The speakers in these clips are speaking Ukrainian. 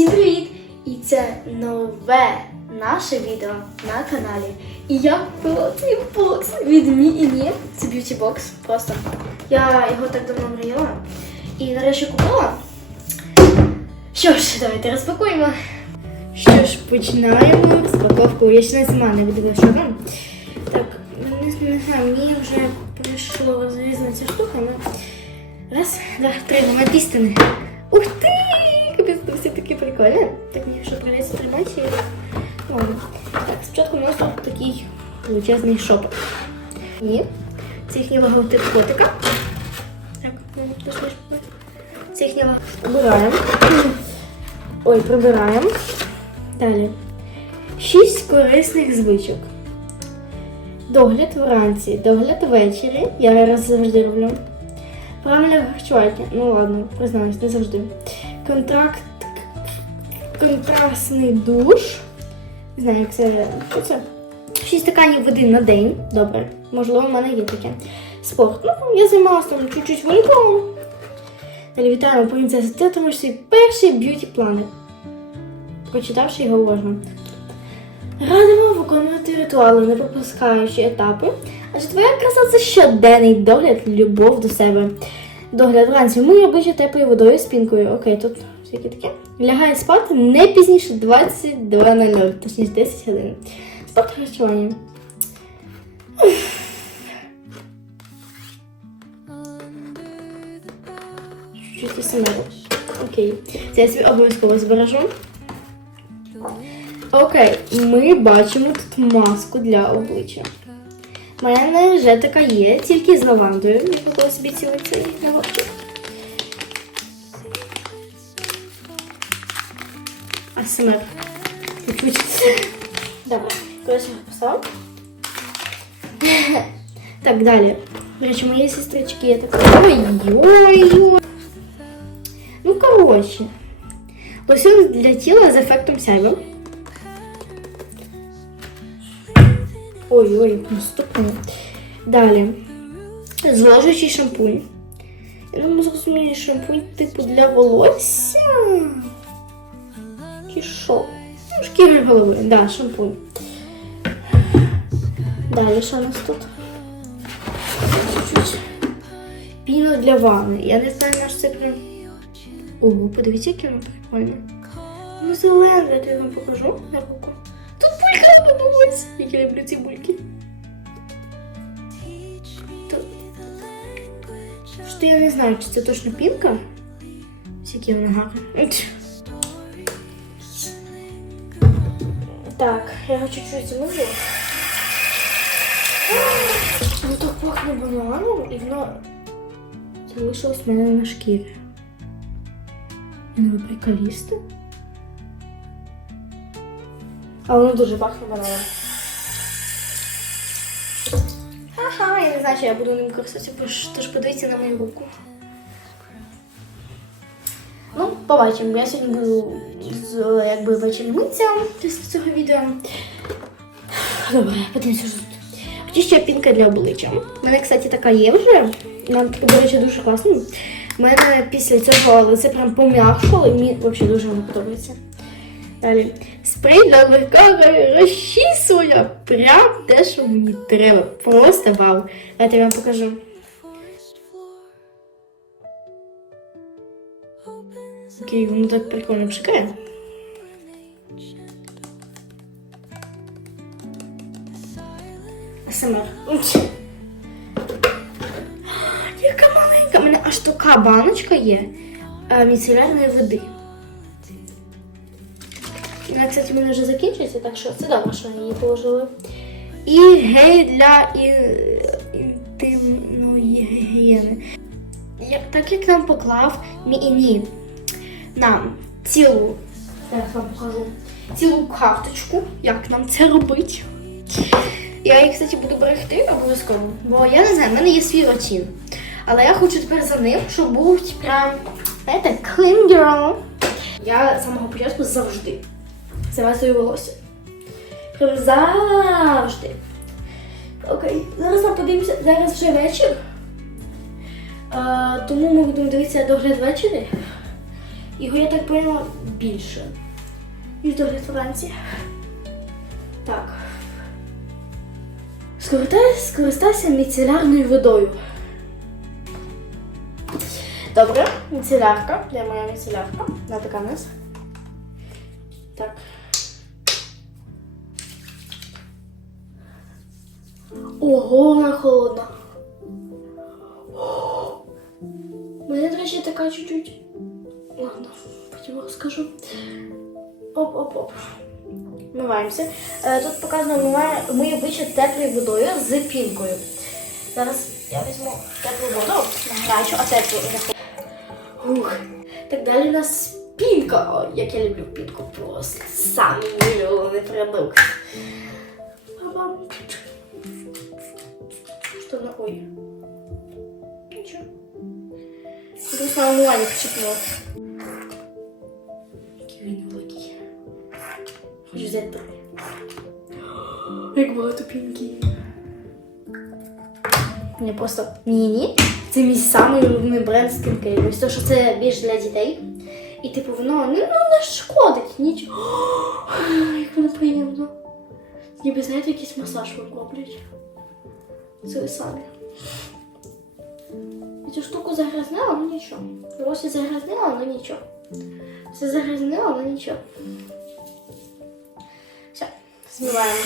Всім привіт! І це нове наше відео на каналі. І я купила цей бокс від Мі і Ні. Це б'юті бокс. Просто. Я його так давно мріяла. І нарешті купила. Що ж, давайте розпакуємо. Що ж, починаємо розпаковку. Я ще не сама не буду що там. Так, не, знаю, мені вже прийшло розрізана ця штука. Раз, два, три, момент істини. Ух ти! Прикольне. Так мені що придеться тримати. Ладно. Так, спочатку у нас тут такий величезний шопер. І це їхній логотип котика. Так, ну. Це їхній логотип. Обираємо. Ой, прибираємо. Далі. Шість корисних звичок. Догляд вранці, догляд ввечері. Я раз завжди роблю. Правильне харчування. Ну ладно, признаюсь, не завжди. Контракт. Контрастний душ. Не знаю, як це. Що це? 6 стаканів води на день. Добре. Можливо, в мене є таке. Спорт. Ну, я займалася там чуть-чуть волейболом. Далі вітаємо принцесу. Ти отримаєш свій перший б'юті планер. Прочитавши його уважно. Радимо виконувати ритуали, не пропускаючи етапи. Адже твоя краса це щоденний догляд, любов до себе. Догляд вранці миє обличчя теплою водою з пінкою. Окей, тут всяке таке. Лягає спати не пізніше 22.00, точніше 10 годин. Спорт харчування. І саме. Окей. Це я собі обов'язково збережу. Окей, ми бачимо тут маску для обличчя. У мене вже така є, тільки з лавандою. Я купила собі цілий цей наборчик. АСМР. Чуть-чуть. Добре, колись я написав. Так, далі. До речі, моєї сестрички є така. Ой-ой-ой. Ну, коротше. Лосьон для тіла з ефектом сяйва. Ой-ой, наступне. Далі. Зволожуючий шампунь. Я не можу зрозуміти, шампунь типу для волосся. Чи що? Ну, шкіри голови, да, шампунь. Далі що у нас тут? Чуть-чуть. Для ванни. Я не знаю, наш це прям. Ого, подивіться, яке воно прикольне. Ну, зелене, я вам покажу на руку. Тут булька на. Як я люблю ці бульки. Тут... Що я не знаю, чи це точно пінка? Всякі вона гарна. Так, я його чуть-чуть змию. Ну так пахне бананом, і воно залишилось в мене на шкірі. Ну, ви приколісти? А воно дуже пахне бананом. Ага, я не знаю, чи я буду ним користуватися, бо ж- тож подивіться на мою руку. Побачимо. Я сьогодні буду з, якби митися після цього відео. Добре, подивимося, що тут. Хочу ще пінка для обличчя. У мене, кстати, така є вже. Вона, до речі, дуже класна. У мене після цього лице прям пом'якшало, і мені взагалі дуже воно подобається. Далі. Спрей для легкого розчісування. Прям те, що мені треба. Просто вау. Давайте я вам покажу. Окей, воно так прикольно пшикає. СМР. Яка маленька. У мене аж така баночка є е, міцелярної води. Вона, кстати, в мене вже закінчується, так що це добре, що її положили. І гель для інтимної гігієни. Так як нам поклав Міні нам цілу, зараз вам покажу, цілу карточку, як нам це робити. Я її, кстати, буду берегти обов'язково, бо я не знаю, в мене є свій рутин. Але я хочу тепер за ним, щоб був прям, знаєте, clean girl. Я з самого початку завжди зав'язую волосся. Прям завжди. Окей, зараз нам подивимося, зараз вже вечір. А, тому ми будемо дивитися догляд ввечері. Його, я так поняла, більше, ніж догляд Франції. Так. Скористайся, міцелярною водою. Добре, міцелярка. Де моя міцелярка? На така нас. Так. Ого, вона холодна. У мене, до речі, така чуть-чуть. Ладно, потім розкажу. Оп-оп-оп. Вмиваємося. Е, Тут показано моє обличчя теплою водою з пінкою. Зараз я візьму теплу воду, гарячу, а теплу. Ух. Так далі у нас пінка. Як я люблю пінку, просто самий улюблений продукт. Что на ой? Ничего. Это самому Ваня причепнул. Багато. Мені просто Ні-ні. Це мій самий улюблений бренд. Ось то, що це більш для дітей. І типу воно ну, не шкодить нічого. Як воно приємно. Ніби знаєте, якийсь масаж вам роблять. Це. Я Цю штуку загрязнила, ну нічого. Волосся загрязнила, ну нічого. Все загрязнила, ну нічого. Все, змиваємо.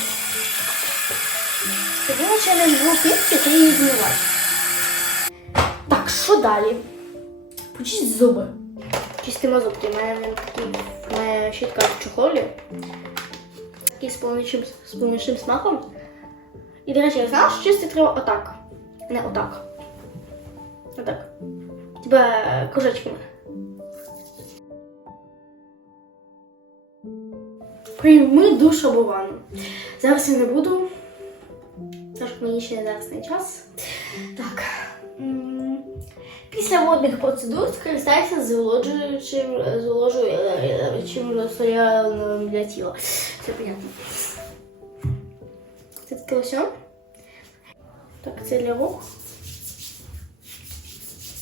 Тоді через двох пінки ти її змиваєш. Так, що далі? Почисть зуби. Чистимо зубки. У мене він такий, у мене щітка в чохолі. Такий з полуничним, з полуничним смаком. І, до речі, я знала, що чистити треба отак. Не отак. Отак. Типа кружечками. Прийми душ або ванну. Зараз я не буду. Мені ще зараз не час. Так. Після водних процедур скористайся зволожуючим зволожуючим розсоряним для тіла. Все понятно. Це таке ось. Так, це для рук.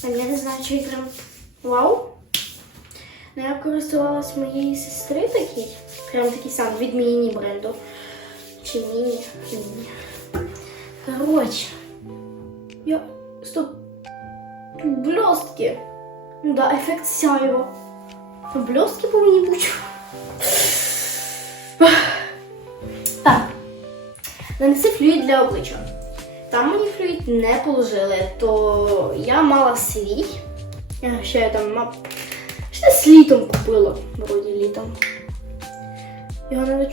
А я не знаю, чи прям вау. Ну, я користувалась моєї сестри такий. Прям такий сам від міні бренду. Чи міні? Міні. Короче. Я... Стоп. Блестки. Ну да, ефект сяєва. Тут блестки повинні бути. Так. Нанеси флюїд для обличчя. Там мені флюїд не положили, то я мала свій. Я Ще там мав. Ще з літом купила,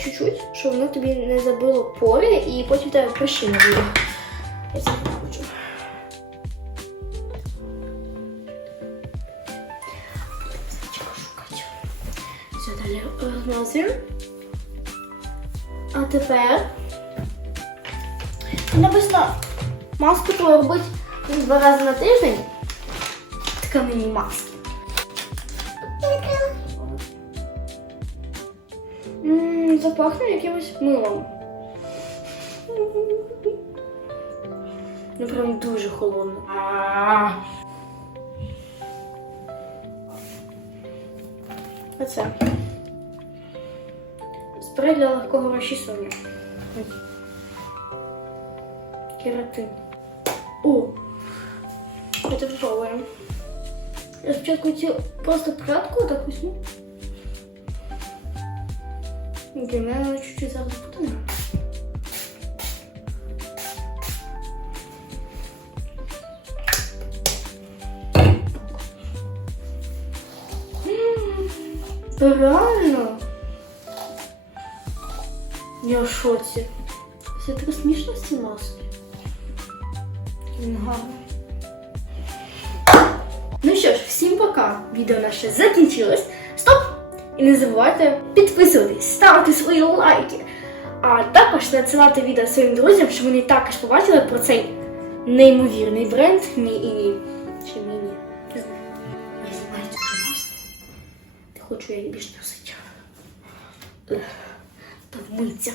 чуть-чуть, щоб воно тобі не забило пори і потім тебе прищі не буде. Не хочу. Все, далі розмазуємо. А тепер написано маску робити два рази на тиждень. Тканині маски. Ммм, запахне якимось милом. Ну прям дуже холодно. Оце. Спрей для легкого розчісування. Кератин. О! Это попробуем. Я спочатку цю просто прядку так візьму. Окей, мене вона чуть-чуть зараз потоне. Та реально? Я в шоці. Це так смішно з ці маски. Він. Ну що ж, всім пока. Відео наше закінчилось. І не забувайте підписуватись, ставити свої лайки. А також надсилати відео своїм друзям, щоб вони також побачили про цей неймовірний бренд Мі і Ні. Чи Міні. Не знаю. Я знімаю. Не хочу я більш носити. Та вмиться.